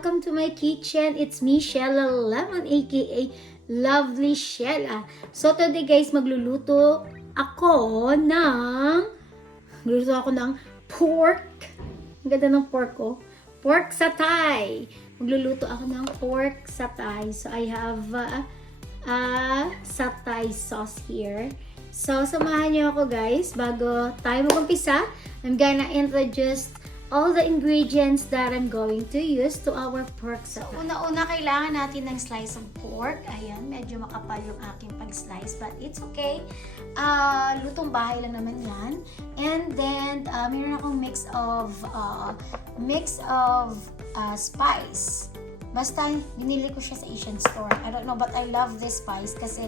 welcome to my kitchen. It's me, Shella Lemon, aka Lovely Shella. So today guys, magluluto ako ng pork. Ang ganda ng pork ko. Pork satay. Magluluto ako ng pork satay. So I have satay sauce here. So samahan niyo ako guys. Bago tayo mag-umpisa, I'm gonna introduce all the ingredients that I'm going to use to our pork satay. So, una-una kailangan natin ng slice of pork. Ayan, medyo makapal yung aking pag-slice, but it's okay. Lutong bahay lang naman yan. And then, meron akong mix of spice. Basta, binili ko siya sa Asian store. I don't know, but I love this spice kasi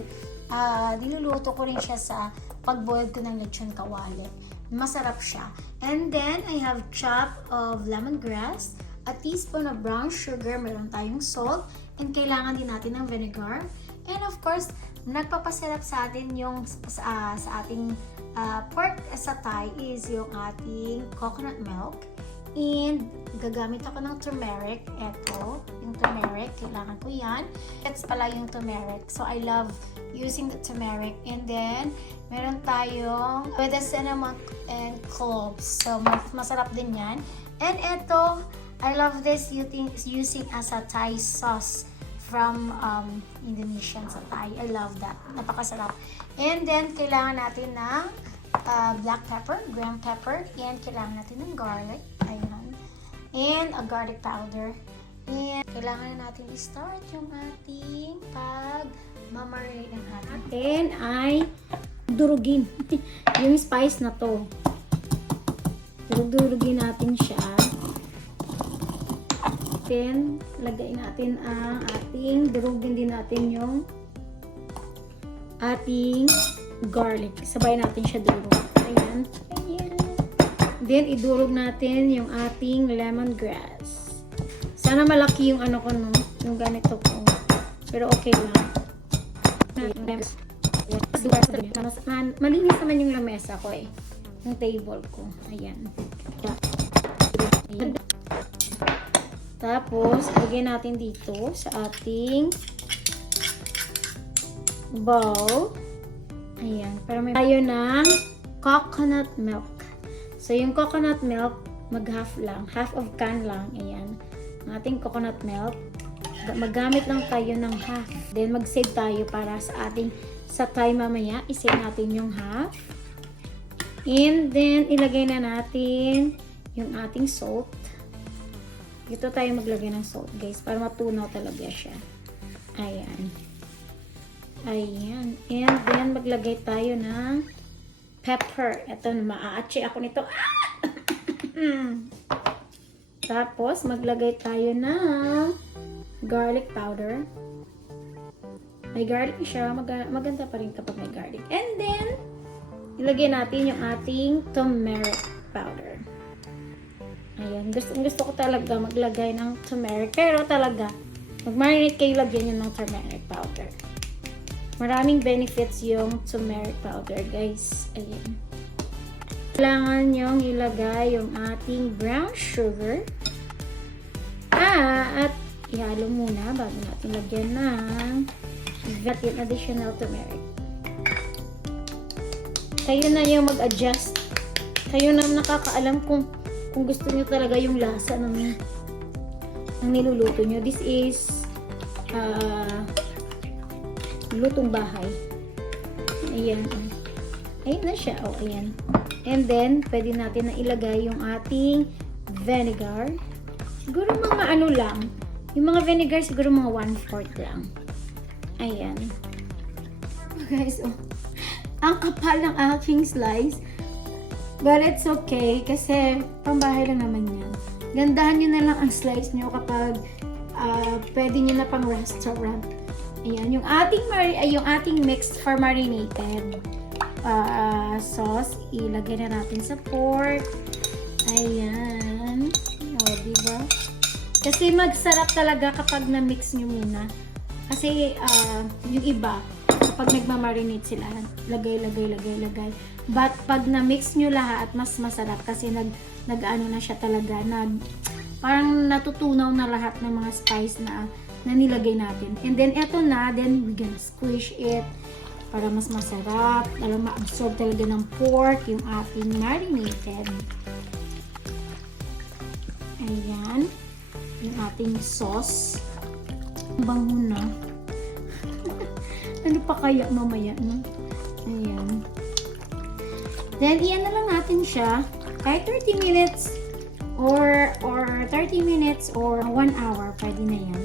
niluluto ko rin siya sa pag-boil ko ng lechon kawali. Masarap siya. And then, I have chop of lemongrass, a teaspoon of brown sugar, meron tayong salt, and kailangan din natin ng vinegar. And of course, nagpapasarap sa atin yung sa ating pork satay is yung ating coconut milk. And gagamit ako ng turmeric. Eto, yung turmeric. Kailangan ko yan. That's pala yung turmeric. So, I love using the turmeric. And then, meron tayong with the cinnamon and cloves. So, masarap din yan. And eto, I love this using a satay sauce from Indonesian satay. I love that. Napakasarap. And then, kailangan natin ng black pepper, ground pepper, and kailangan natin ng garlic. Ayan. And a garlic powder. And kailangan natin i-start yung ating pag-marinate ng atin ay durugin yung spice na to. Durugin natin siya. Then, lagay natin ang durugin din natin yung ating garlic. Sabay natin siya durog. Ayan. Ayan. Then, idurog natin yung ating lemongrass. Sana malaki yung ano ko, no? Yung ganito ko. Pero okay lang. Malinis naman yung lamesa ko eh. Yung table ko. Ayan. Ayan. Tapos, lagyan natin dito sa ating bowl. Ayan. Para may tayo ng coconut milk. So, yung coconut milk, mag-half lang. Half of can lang. Ayan. Ang ating coconut milk. Maggamit lang tayo ng half. Then, mag-save tayo para sa ating satay mamaya. I-save natin yung half. And then, ilagay na natin yung ating salt. Dito tayo maglagay ng salt, guys. Para matunaw talaga siya. Ayan. Ayan. And then, maglagay tayo ng pepper. Ito, maaatsi ako nito. Tapos, maglagay tayo ng garlic powder. May garlic siya. Maganda pa rin kapag may garlic. And then, ilagay natin yung ating turmeric powder. Ayan. Gusto ko talaga maglagay ng turmeric. Pero talaga, mag-marinate kayo, lagyan nyo ng turmeric powder. Maraming benefits yung turmeric powder, guys. Ayan. Kailangan nyong ilagay yung ating brown sugar. At ihalo muna bago natin lagyan ng additional turmeric. Kayo na yung mag-adjust. Kayo na nakakaalam kung gusto nyo talaga yung lasa ng niluluto nyo. This is lutong bahay. Ayan. Ayan na siya. O, ayan. And then, pwede natin na ilagay yung ating vinegar. Siguro mga ano lang. Yung mga vinegar, siguro mga 1/4 lang. Ayan. Guys, oh. Ang kapal ng aking slice. But it's okay. Kasi, pambahay lang naman yan. Gandahan nyo na lang ang slice nyo kapag pwede nyo na pang restaurant. Ayan, yung ating mixed for marinated sauce, ilagay na natin sa pork. Ayan. O, diba? Kasi magsarap talaga kapag na-mix nyo muna. Kasi, yung iba, kapag nagmamarinate sila, lagay. But, pag na-mix nyo lahat, mas masarap kasi nag-ano na siya talaga, parang natutunaw na lahat ng mga spice na nilagay natin. And then, eto na, then we're gonna squish it para mas masarap, para ma-absorb talaga ng pork yung ating marinated. Ayan. Yung ating sauce. Bango na. Ano pa kaya mamaya, no? Ayan. Then, iyan na lang natin siya. Kahit 30 minutes or 30 minutes or 1 hour, pwede na yan.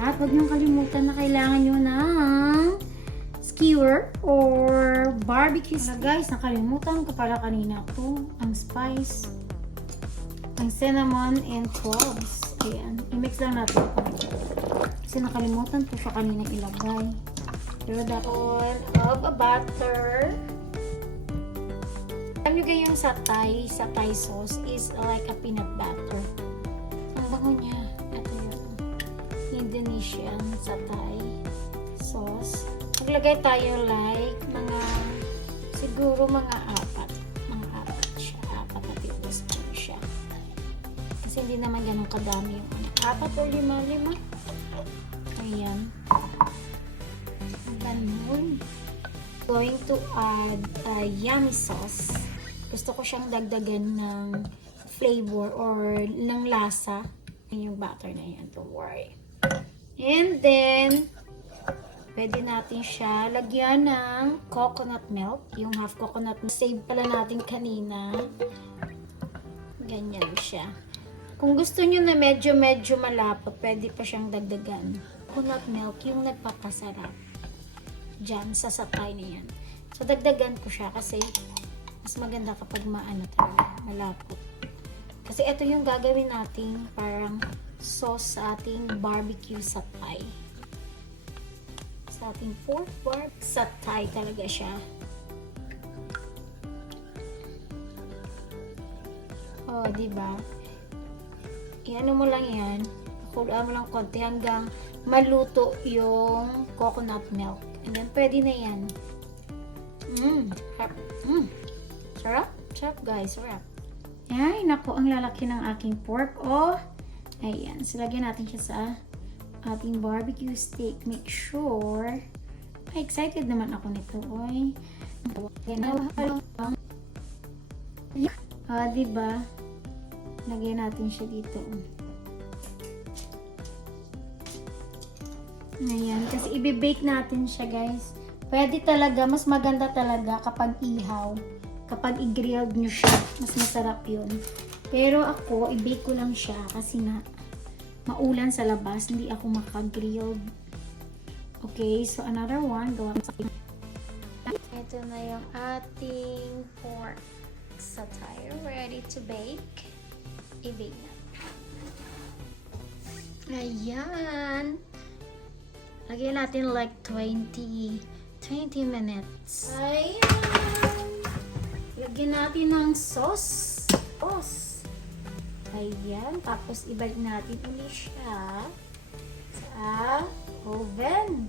At huwag niyong kalimutan na kailangan nyo ng skewer or barbecue. Guys, nakalimutan ko pala kanina to. Ang spice. Ang cinnamon and cloves. Ayan. I-mix lang natin ito. Kasi nakalimutan ko siya kanina ilagay. Pero dapat of a butter. Alam nyo yung satay sauce is like a peanut butter. Ang bango niya. Ito yung Indonesian satay sauce. Maglagay tayo like siguro mga apat siya. 4 na tablespoon siya. Kasi hindi naman ganun kadami yung 4 o 5. Ayan. Ganun. Going to add yummy sauce. Gusto ko siyang dagdagan ng flavor or ng lasa. Yung butter na yan, don't worry. And then, pwede natin siya lagyan ng coconut milk. Yung half coconut milk. Save pala natin kanina. Ganyan siya. Kung gusto nyo na medyo malapot, pwede pa siyang dagdagan. Coconut milk, yung nagpapasarap. Diyan, sa satay na yan. So, dagdagan ko siya kasi mas maganda kapag malapot. Kasi ito yung gagawin nating parang sauce sa ating barbecue satay. Sa ating pork satay talaga siya. Oh, diba? Iano mo lang yan. Kulaan mo lang konti hanggang maluto yung coconut milk. And then, pwede na yan. Sarap. Sarap, guys. Sarap. Ay, naku, ang lalaki ng aking pork. Oh, ayan. So, lagyan natin siya sa ating barbecue steak. Make sure. Ay, excited naman ako nito, oy. Diba? Lagyan natin siya dito. Ayan, kasi i-bake natin siya, guys. Pwede talaga, mas maganda talaga kapag ihaw. Kapag i-grilled nyo siya, mas masarap yun. Pero ako, i-bake ko lang siya kasi maulan sa labas, hindi ako maka-grilled. Okay, so another one. Gawa sa ito na yung ating pork satay. Ready to bake. I-bake na. Ayan. Lagyan natin like 20 minutes. Ayan. Lagyan natin ng sauce. Ayan. Tapos, ibalik natin ulit siya sa oven.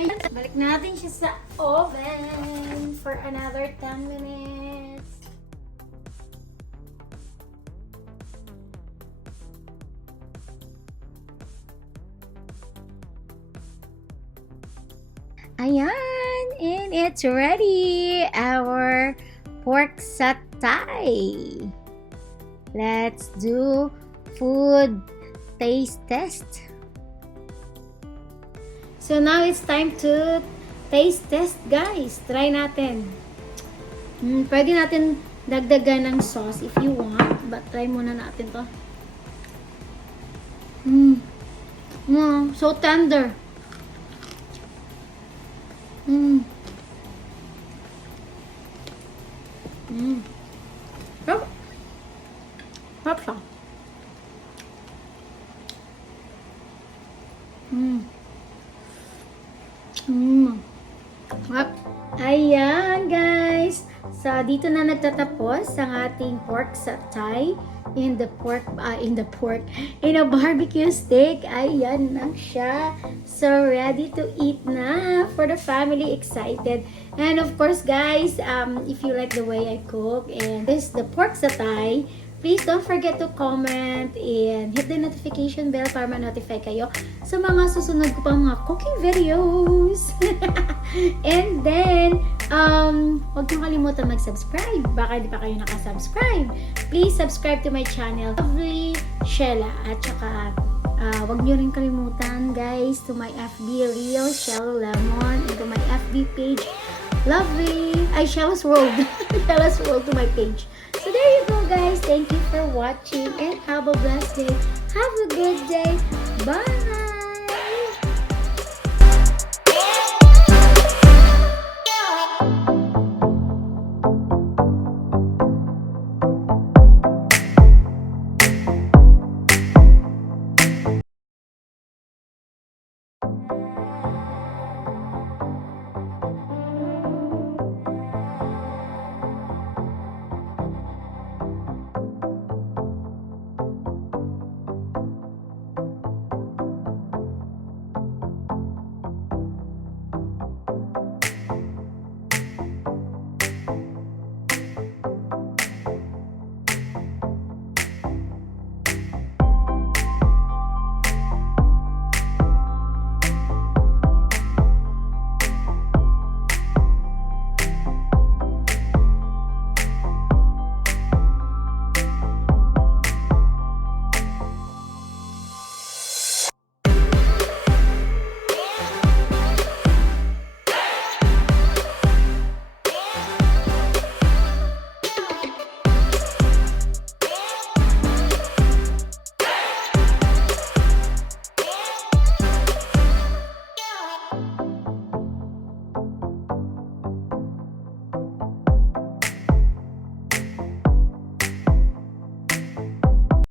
Ayan. Balik natin siya sa oven for another 10 minutes. Ayan, and it's ready, our pork satay. Let's do food taste test. So now it's time to taste test, guys. Try natin. Pwede natin dagdagan ng sauce if you want, but try muna natin to. So tender. Sarap siya. Ayan, guys. So, dito na nagtatapos ang ating pork satay. in the in a barbecue stick. Ayan na siya. So ready to eat na for the family, excited. And of course guys, if you like the way I cook and this the pork satay, please don't forget to comment and hit the notification bell para ma-notify kayo sa mga susunod ko pang mga cooking videos. And then, huwag niyong kalimutan mag-subscribe. Baka hindi pa kayo nakasubscribe. Please subscribe to my channel, Lovely Shella. At saka, huwag niyo rin kalimutan guys to my FB Real Shella Lemon and to my FB page, Shella's World. Shella's World to my page. So there you go guys. Thank you for watching and have a blessed day. Have a good day. Bye!